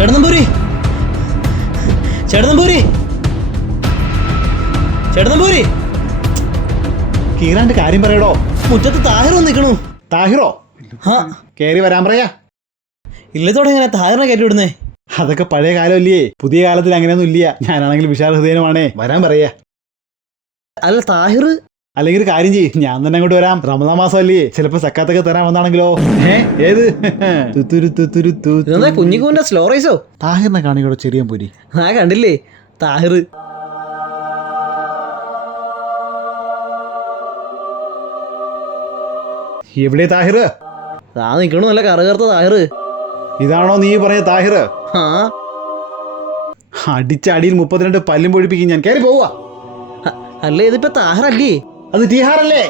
ചേട്ടനമ്പൂരി ചേട്ടനമ്പൂരി ചേട്ടനമ്പൂരി കീറാണ്ട് കാര്യം പറയടോ. മുറ്റത്ത് താഹിർ വന്ന് നിൽക്കണു. താഹിറോ? ആ കേറി വരാൻ പറയാ. ഇല്ലത്തോടെ എങ്ങനെ താഹിറിനെ കയറ്റി വിടുന്നേ? അതൊക്കെ പഴയ കാലമല്ലേ, പുതിയ കാലത്തിൽ അങ്ങനെയൊന്നും ഇല്ല. ഞാനാണെങ്കിൽ വിശാല ഹൃദയനുമാണേ, വരാൻ പറയാ. അല്ല താഹിർ അല്ലെങ്കിൽ ഒരു കാര്യം ചെയ്യ്, ഞാൻ തന്നെ അങ്ങോട്ട് വരാം. റമദാൻ മാസം അല്ലേ, ചിലപ്പോ സക്കാത്തൊക്കെ തരാൻ വന്നാണെങ്കിലോ. ഏത് ഇതെന്താ കുഞ്ഞിക്കൂന്റെ സ്ലോ റൈസോ? താഹിറിനെ കാണിക്കടോ ചെറിയ പൂരി. ആ കണ്ടില്ലേ താഹിർ. എവിടെ താഹിർ? താ നിക്കണു നല്ല കറുകറുത്ത താഹിർ. ഇതാണോ നീ പറഞ്ഞ താഹിർ? ആ അടിച്ച അടിയിൽ 32 പല്ലും പൊഴിപ്പിക്കും ഞാൻ. കയറി പോവാ. അല്ല ഇതിപ്പോ താഹിറല്ലേ? അത് ടീഹാറല്ലേ?